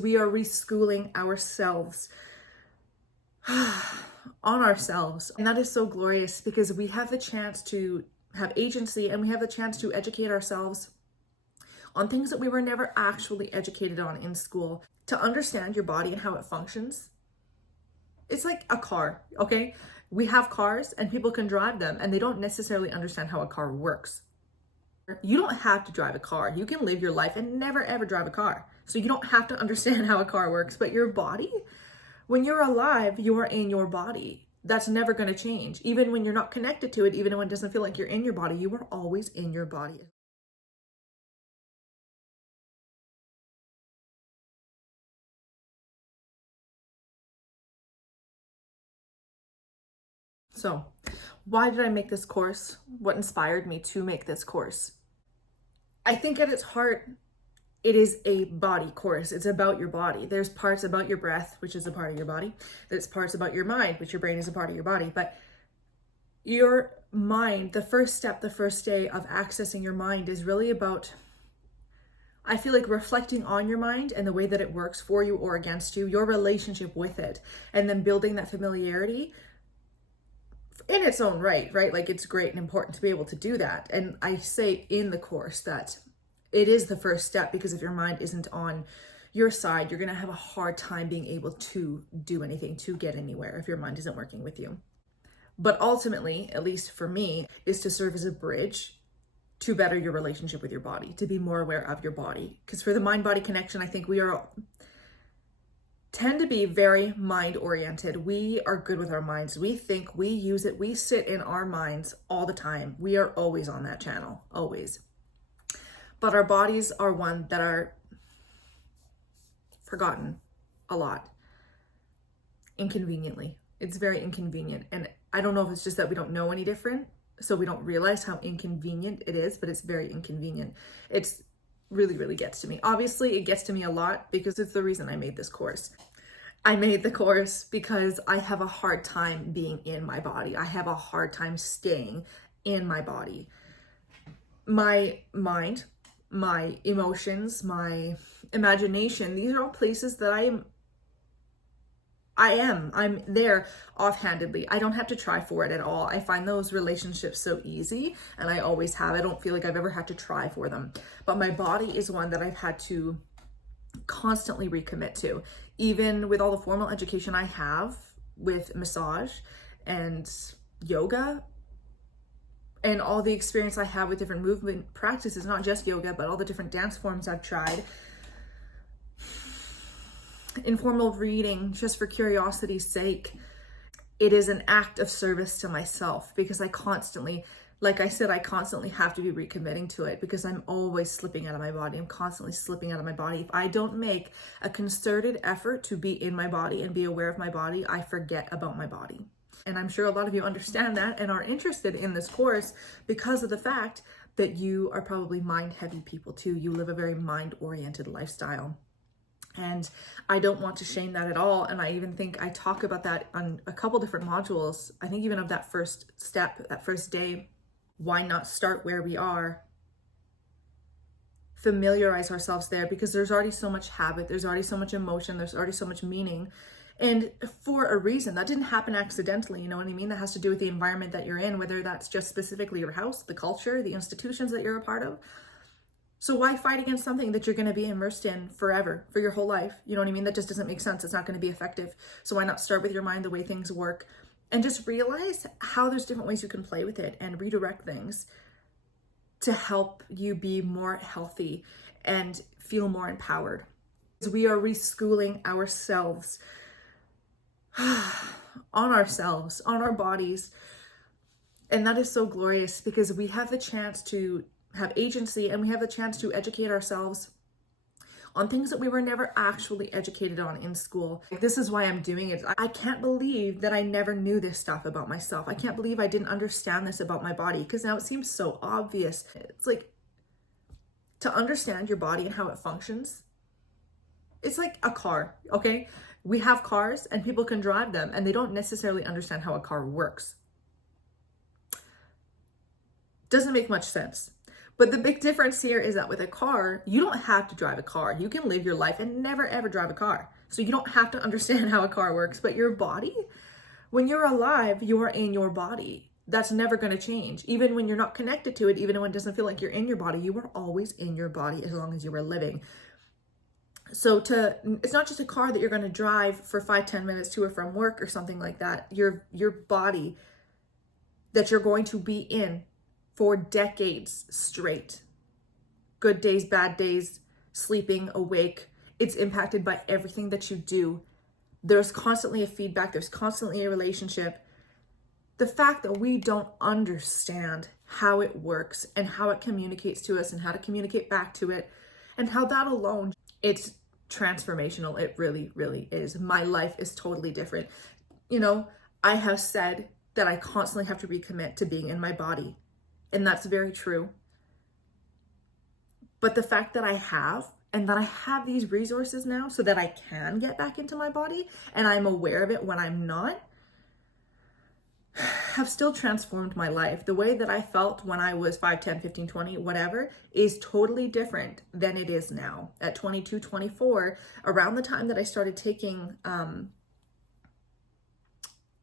We are reschooling ourselves on ourselves. And that is so glorious because we have the chance to have agency and we have the chance to educate ourselves on things that we were never actually educated on in school. To understand your body and how it functions, it's like a car, okay? We have cars and people can drive them and they don't necessarily understand how a car works. You don't have to drive a car. You can live your life and never ever drive a car. So you don't have to understand how a car works, but your body, when you're alive, you are in your body. That's never going to change. Even when you're not connected to it, even when it doesn't feel like you're in your body, you are always in your body. So, why did I make this course? What inspired me to make this course? I think at its heart, it is a body course. It's about your body. There's parts about your breath, which is a part of your body. There's parts about your mind, which your brain is a part of your body. But your mind, the first step, the first day of accessing your mind is really about, I feel like, reflecting on your mind and the way that it works for you or against you, your relationship with it, and then building that familiarity in its own right? Like, it's great and important to be able to do that. And I say in the course that it is the first step, because if your mind isn't on your side, you're going to have a hard time being able to do anything, to get anywhere, if your mind isn't working with you. But ultimately, at least for me, is to serve as a bridge to better your relationship with your body, to be more aware of your body. Because for the mind-body connection, I think we tend to be very mind-oriented. We are good with our minds. We think, we use it, we sit in our minds all the time. We are always on that channel, always. But our bodies are one that are forgotten a lot, inconveniently. It's very inconvenient. And I don't know if it's just that we don't know any different, so we don't realize how inconvenient it is, but it's very inconvenient. It's really gets to me. Obviously, it gets to me a lot because it's the reason I made this course. I made the course because I have a hard time being in my body. I have a hard time staying in my body. My mind, my emotions, my imagination, these are all places that I'm there offhandedly. I don't have to try for it at all. I find those relationships so easy, and I always have. I don't feel like I've ever had to try for them. But my body is one that I've had to constantly recommit to. Even with all the formal education I have with massage and yoga, and all the experience I have with different movement practices, not just yoga, but all the different dance forms I've tried, informal reading just for curiosity's sake, it is an act of service to myself, because I constantly, like I said, I constantly have to be recommitting to it because I'm always slipping out of my body. I'm constantly slipping out of my body. If I don't make a concerted effort to be in my body and be aware of my body, I forget about my body. And I'm sure a lot of you understand that and are interested in this course because of the fact that you are probably mind-heavy people too. You live a very mind-oriented lifestyle. And I don't want to shame that at all. And I even think I talk about that on a couple different modules. I think even of that first step, that first day, why not start where we are? Familiarize ourselves there, because there's already so much habit, there's already so much emotion, there's already so much meaning. And for a reason, that didn't happen accidentally, you know what I mean? That has to do with the environment that you're in, whether that's just specifically your house, the culture, the institutions that you're a part of. So why fight against something that you're going to be immersed in forever, for your whole life? You know what I mean? That just doesn't make sense. It's not going to be effective. So why not start with your mind, the way things work, and just realize how there's different ways you can play with it and redirect things to help you be more healthy and feel more empowered. We are reschooling ourselves on our bodies. And that is so glorious because we have the chance to have agency and we have the chance to educate ourselves on things that we were never actually educated on in school. This is why I'm doing it. I can't believe that I never knew this stuff about myself. I can't believe I didn't understand this about my body, because now it seems so obvious. It's like, to understand your body and how it functions, it's like a car, okay? We have cars and people can drive them and they don't necessarily understand how a car works. Doesn't make much sense. But the big difference here is that with a car, you don't have to drive a car. You can live your life and never ever drive a car. So you don't have to understand how a car works. But your body, when you're alive, you're in your body. That's never going to change. Even when you're not connected to it, even when it doesn't feel like you're in your body, you are always in your body as long as you are living. So it's not just a car that you're going to drive for 5-10 minutes to or from work or something like that. Your body that you're going to be in for decades straight. Good days, bad days, sleeping, awake. It's impacted by everything that you do. There's constantly a feedback. There's constantly a relationship. The fact that we don't understand how it works and how it communicates to us and how to communicate back to it and how that alone, it's transformational. It really, really is. My life is totally different. You know, I have said that I constantly have to recommit to being in my body. And that's very true. But the fact that I have, and that I have these resources now so that I can get back into my body and I'm aware of it when I'm not, have still transformed my life. The way that I felt when I was 5, 10, 15, 20, whatever, is totally different than it is now. At 22, 24, around the time that I started taking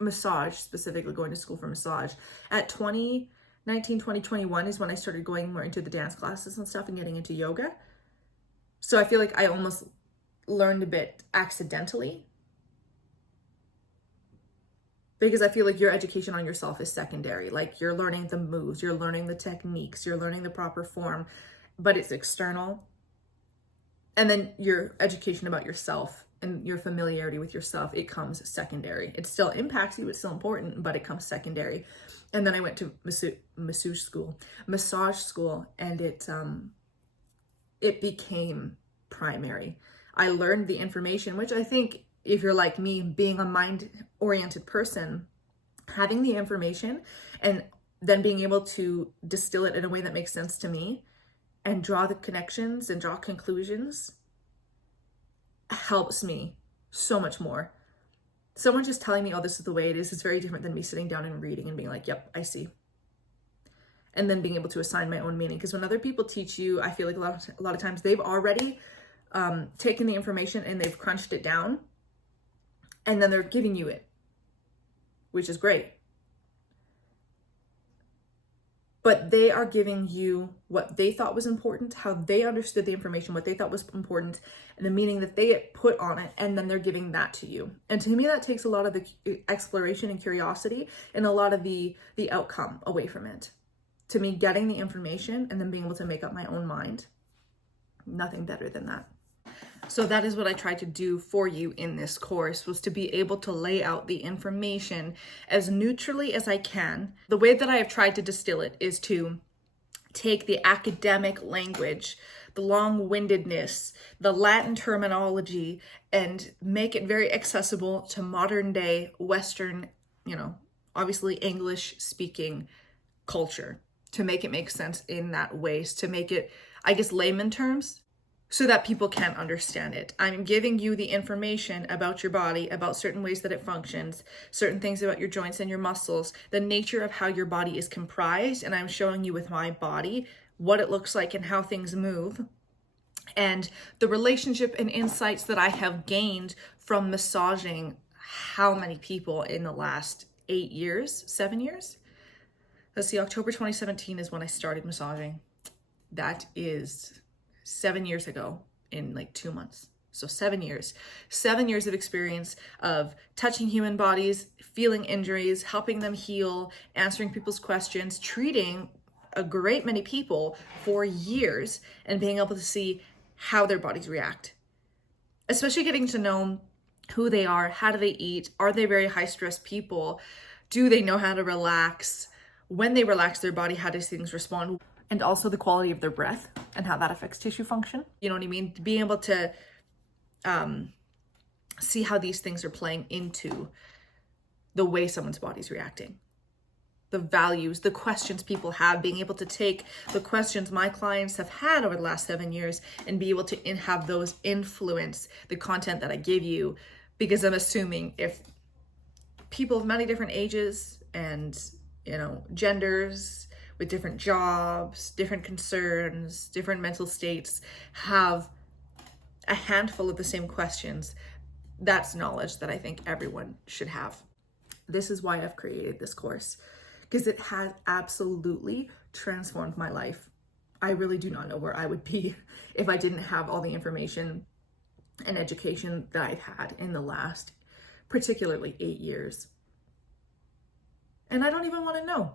massage, specifically going to school for massage, at 2019, 2021 is when I started going more into the dance classes and stuff and getting into yoga. So I feel like I almost learned a bit accidentally, because I feel like your education on yourself is secondary. Like, you're learning the moves, you're learning the techniques, you're learning the proper form, but it's external. And then your education about yourself and your familiarity with yourself, it comes secondary. It still impacts you, it's still important, but it comes secondary. And then I went to massage school, and it became primary. I learned the information, which I think, if you're like me, being a mind-oriented person, having the information and then being able to distill it in a way that makes sense to me and draw the connections and draw conclusions helps me so much more. Someone just telling me, oh, this is the way it is very different than me sitting down and reading and being like, yep, I see. And then being able to assign my own meaning. Because when other people teach you, I feel like a lot of times they've already taken the information and they've crunched it down. And then they're giving you it, which is great. But they are giving you what they thought was important, how they understood the information, what they thought was important, and the meaning that they put on it, and then they're giving that to you. And to me, that takes a lot of the exploration and curiosity and a lot of the outcome away from it. To me, getting the information and then being able to make up my own mind, nothing better than that. So that is what I tried to do for you in this course, was to be able to lay out the information as neutrally as I can. The way that I have tried to distill it is to take the academic language, the long-windedness, the Latin terminology, and make it very accessible to modern day Western, obviously English-speaking culture, to make it make sense in that way, to make it, I guess, layman terms, so that people can understand it. I'm giving you the information about your body, about certain ways that it functions, certain things about your joints and your muscles, the nature of how your body is comprised, and I'm showing you with my body what it looks like and how things move, and the relationship and insights that I have gained from massaging how many people in the last 7 years? Let's see, October 2017 is when I started massaging. That is 7 years ago in like 2 months. So 7 years. 7 years of experience of touching human bodies, feeling injuries, helping them heal, answering people's questions, treating a great many people for years, and being able to see how their bodies react. Especially getting to know who they are, how do they eat, are they very high stress people, do they know how to relax, when they relax their body, how does things respond, and also the quality of their breath and how that affects tissue function. You know what I mean? Being able to see how these things are playing into the way someone's body's reacting. The values, the questions people have, being able to take the questions my clients have had over the last 7 years and be able to have those influence the content that I give you. Because I'm assuming if people of many different ages and, genders, with different jobs, different concerns, different mental states have a handful of the same questions. That's knowledge that I think everyone should have. This is why I've created this course, because it has absolutely transformed my life. I really do not know where I would be if I didn't have all the information and education that I've had in the last, particularly 8 years. And I don't even want to know,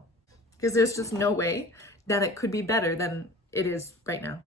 because there's just no way that it could be better than it is right now.